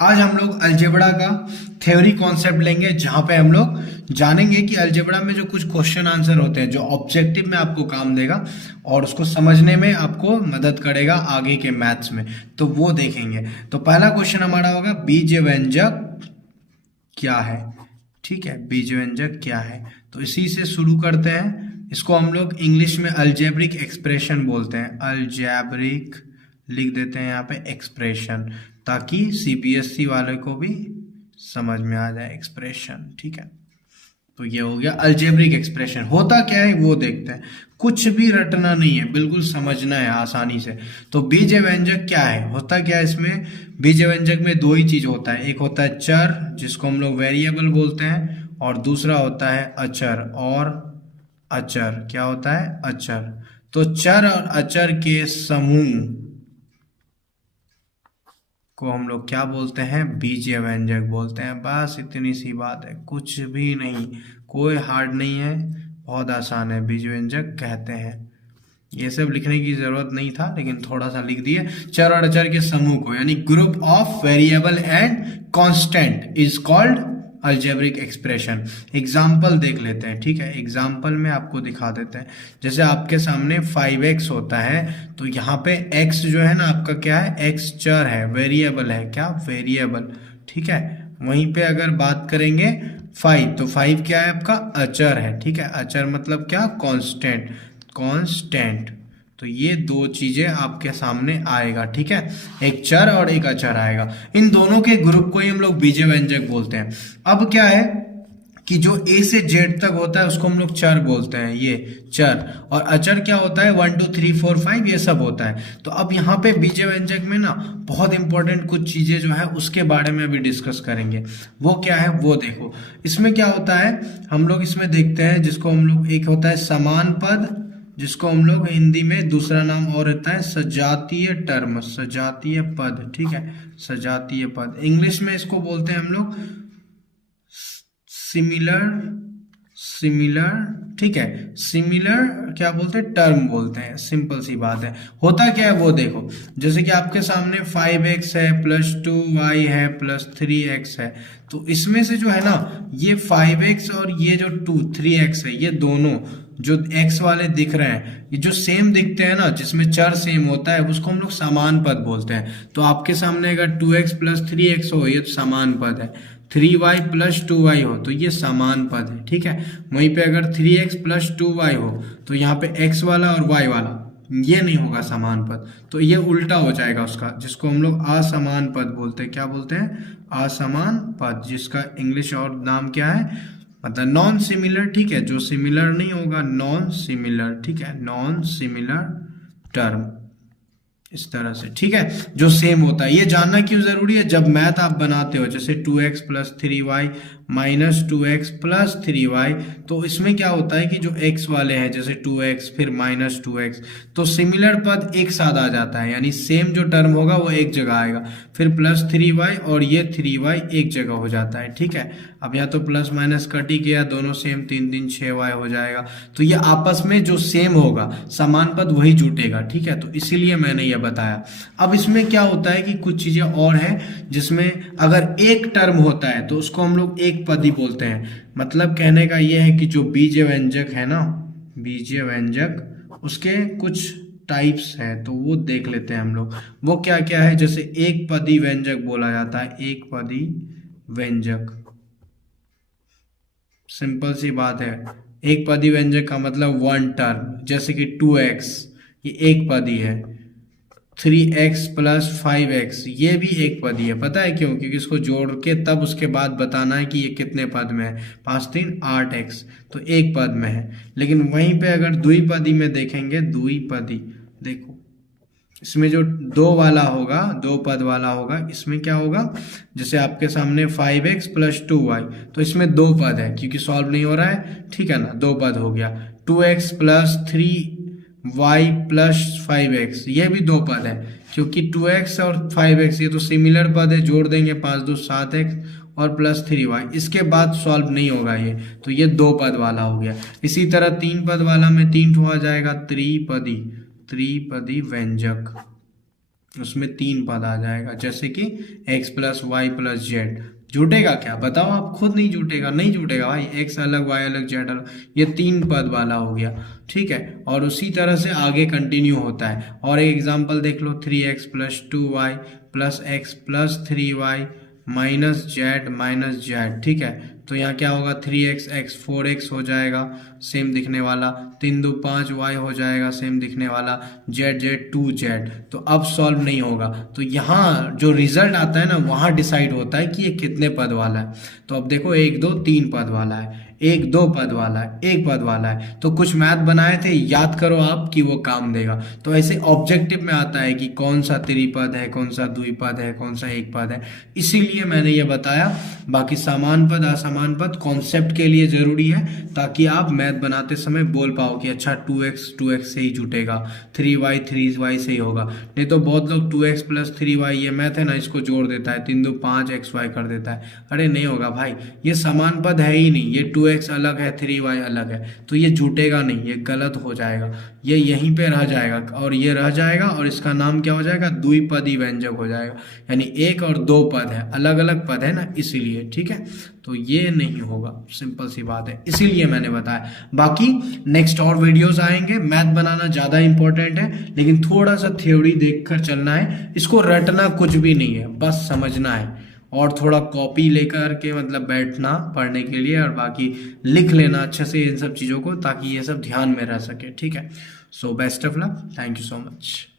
आज हम लोग अलजेब्रा का थ्योरी कॉन्सेप्ट लेंगे, जहां पे हम लोग जानेंगे कि अलजेब्रा में जो कुछ क्वेश्चन आंसर होते हैं जो ऑब्जेक्टिव में आपको काम देगा और उसको समझने में आपको मदद करेगा आगे के मैथ्स में, तो वो देखेंगे। तो पहला क्वेश्चन हमारा होगा बीज व्यंजक क्या है। ठीक है, बीज व्यंजक क्या है, तो इसी से शुरू करते हैं। इसको हम लोग इंग्लिश में अलजेब्रिक एक्सप्रेशन बोलते हैं। अलजेब्रिक लिख देते हैं यहाँ पे एक्सप्रेशन, ताकि सीबीएसई वाले को भी समझ में आ जाए एक्सप्रेशन। ठीक है, तो ये हो गया अलजेब्रिक एक्सप्रेशन। होता क्या है वो देखते हैं। कुछ भी रटना नहीं है, बिल्कुल समझना है आसानी से। तो बीज व्यंजक क्या है, होता क्या है इसमें। बीज व्यंजक में दो ही चीज होता है, एक होता है चर जिसको हम लोग वेरिएबल बोलते हैं, और दूसरा होता है अचर और अचर। क्या होता है, अचर। तो चर और अचर के समूह को हम लोग क्या बोलते हैं, बीजीय व्यंजक बोलते हैं। बस इतनी सी बात है, कुछ भी नहीं, कोई हार्ड नहीं है, बहुत आसान है। बीज व्यंजक कहते हैं, ये सब लिखने की जरूरत नहीं था लेकिन थोड़ा सा लिख दिए। चर और अचर के समूह को, यानी group of variable and constant is called algebraic expression. Example देख लेते हैं। ठीक है, एग्जाम्पल में आपको दिखा देते हैं। जैसे आपके सामने 5x होता है, तो यहाँ पे x जो है ना आपका क्या है, x चर है, वेरिएबल है। क्या, वेरिएबल। ठीक है, वहीं पे अगर बात करेंगे 5, तो 5 क्या है आपका, अचर है। ठीक है, अचर मतलब क्या, कांस्टेंट। कांस्टेंट, तो ये दो चीजें आपके सामने आएगा। ठीक है, एक चर और एक अचर आएगा। इन दोनों के ग्रुप को ही हम लोग बीजीय व्यंजक बोलते हैं। अब क्या है कि जो ए से जेड तक होता है उसको हम लोग चर बोलते हैं, ये चर। और अचर क्या होता है, 1 2 3 4 5 ये सब होता है। तो अब यहाँ पे बीजीय व्यंजक में ना बहुत इंपॉर्टेंट कुछ चीजें जो है उसके बारे में अभी डिस्कस करेंगे। वो क्या है वो देखो। इसमें क्या होता है, हम लोग इसमें देखते हैं जिसको हम लोग, एक होता है समान पद, जिसको हम लोग हिंदी में दूसरा नाम और होता है सजातीय टर्म, सजातीय पद। ठीक है, सजातीय पद। इंग्लिश में इसको बोलते हैं हम लोग सिमिलर, सिमिलर। ठीक है, सिमिलर क्या बोलते हैं, टर्म बोलते हैं। सिंपल सी बात है। होता क्या है वो देखो। जैसे कि आपके सामने 5x है प्लस 2y है प्लस 3x है, तो इसमें से जो है ना ये 5x और ये जो 3x है, ये दोनों जो x वाले दिख रहे हैं, ये जो सेम दिखते हैं ना, जिसमें चर सेम होता है, उसको हम लोग समान पद बोलते हैं। तो आपके सामने अगर 2x प्लस 3x हो, ये तो समान पद है। 3y प्लस 2y हो तो ये समान पद है। ठीक है, वहीं पे अगर 3x प्लस 2y हो तो यहाँ पे x वाला और y वाला ये नहीं होगा समान पद, तो ये उल्टा हो जाएगा उसका, जिसको हम लोग असमान पद बोलते हैं। क्या बोलते हैं, असमान पद, जिसका इंग्लिश और नाम क्या है, मतलब नॉन सिमिलर। ठीक है, जो सिमिलर नहीं होगा, नॉन सिमिलर। ठीक है, नॉन सिमिलर टर्म, इस तरह से। ठीक है, जो सेम होता है। ये जानना क्यों जरूरी है, जब मैथ आप बनाते हो, जैसे 2x plus 3y minus 2x plus 3y, तो इसमें क्या होता है कि जो x वाले हैं, जैसे 2x फिर माइनस 2x, तो सिमिलर पद एक साथ आ जाता है, यानी सेम जो टर्म होगा वो एक जगह आएगा। फिर प्लस 3y और ये 3y एक जगह हो जाता है। ठीक है, अब या तो प्लस माइनस कट ही गया, दोनों सेम, 3 3 6y हो जाएगा। तो ये आपस में जो सेम होगा समान पद वही जुटेगा। ठीक है, तो इसीलिए मैंने ये बताया। अब इसमें क्या होता है कि कुछ चीजें और हैं, जिसमें अगर एक टर्म होता है तो उसको हम लोग एक पद ही बोलते हैं। मतलब कहने का ये है कि जो बीजीय व्यंजक है ना, बीजीय व्यंजक, उसके कुछ टाइप्स है, तो वो देख लेते हैं हम लोग। वो क्या क्या है, जैसे एक पदी व्यंजक बोला जाता है, एक पदी व्यंजक। सिंपल सी बात है, एक पदी व्यंजक का मतलब वन टर्म, जैसे कि 2x, ये एक पदी है। 3x प्लस 5x ये भी एक पदी है। पता है क्यों, क्योंकि इसको जोड़ के तब उसके बाद बताना है कि ये कितने पद में है। 5 3 8x, तो एक पद में है। लेकिन वहीं पे अगर द्विपदी में देखेंगे, द्विपदी देखो, इसमें जो दो वाला होगा, दो पद वाला होगा, इसमें क्या होगा, जैसे आपके सामने 5x प्लस 2y, तो इसमें दो पद है क्योंकि सॉल्व नहीं हो रहा है। ठीक है ना, दो पद हो गया। 2x plus 3y plus 5x ये भी दो पद है, क्योंकि 2x और 5x ये तो सिमिलर पद है, जोड़ देंगे 5 2 7x और प्लस 3y, इसके बाद सॉल्व नहीं होगा ये, तो ये दो पद वाला हो गया। इसी तरह तीन पद वाला में 3 ठो आ जाएगा, त्रिपदी, त्रिपदी व्यंजक। उसमें 3 पद आ जाएगा, जैसे कि x plus Y plus Z. जुटेगा क्या बताओ, आप खुद नहीं जुटेगा, नहीं जुटेगा भाई, x अलग y अलग z अलग, ये 3 पद वाला हो गया। ठीक है, और उसी तरह से आगे कंटिन्यू होता है। और एक एग्जांपल देख लो, 3x plus 2y plus x plus 3y minus Z. ठीक है, तो यहाँ क्या होगा, 3x x 4x हो जाएगा सेम दिखने वाला, 3 2 5 y हो जाएगा सेम दिखने वाला, z 2z। तो अब सॉल्व नहीं होगा, तो यहाँ जो रिजल्ट आता है ना, वहाँ डिसाइड होता है कि ये कितने पद वाला है। तो अब देखो 1 2 3 पद वाला है, 1 2 पद वाला है, 1 पद वाला है। तो कुछ मैथ बनाए थे, याद करो आप कि वो काम देगा। तो ऐसे ऑब्जेक्टिव में आता है कि कौन सा त्रिपद है, कौन सा द्विपद है, कौन सा एक पद है, इसीलिए मैंने ये बताया। बाकी समान पद असमान पद कॉन्सेप्ट के लिए जरूरी है, ताकि आप मैथ बनाते समय बोल पाओ कि अच्छा 2x से ही जुटेगा, 3y से ही होगा। नहीं तो बहुत लोग 2x प्लस 3y, ये मैथ है ना, इसको जोड़ देता है, 3 2 5 xy कर देता है। अरे नहीं होगा भाई, ये समान पद है ही नहीं, ये 2x अलग है 3y अलग है, तो ये जुटेगा नहीं, ये गलत हो जाएगा, ये यहीं पे रह जाएगा और ये रह जाएगा, और इसका नाम क्या हो जाएगा, द्विपदी व्यंजक हो जाएगा। यानी 1 और 2 पद है, अलग अलग पद है ना, इसीलिए। ठीक है, तो ये नहीं होगा, सिंपल सी बात है, इसीलिए मैंने बताया। बाकी नेक्स्ट और वीडियोस आएंगे, मैथ बनाना ज़्यादा इंपॉर्टेंट है, लेकिन थोड़ा सा थ्योरी देखकर चलना है, इसको रटना कुछ भी नहीं है, बस समझना है, और थोड़ा कॉपी लेकर के मतलब बैठना पढ़ने के लिए, और बाकी लिख लेना अच्छे से इन सब चीज़ों को, ताकि ये सब ध्यान में रह सके। ठीक है, so best of luck, thank you so much.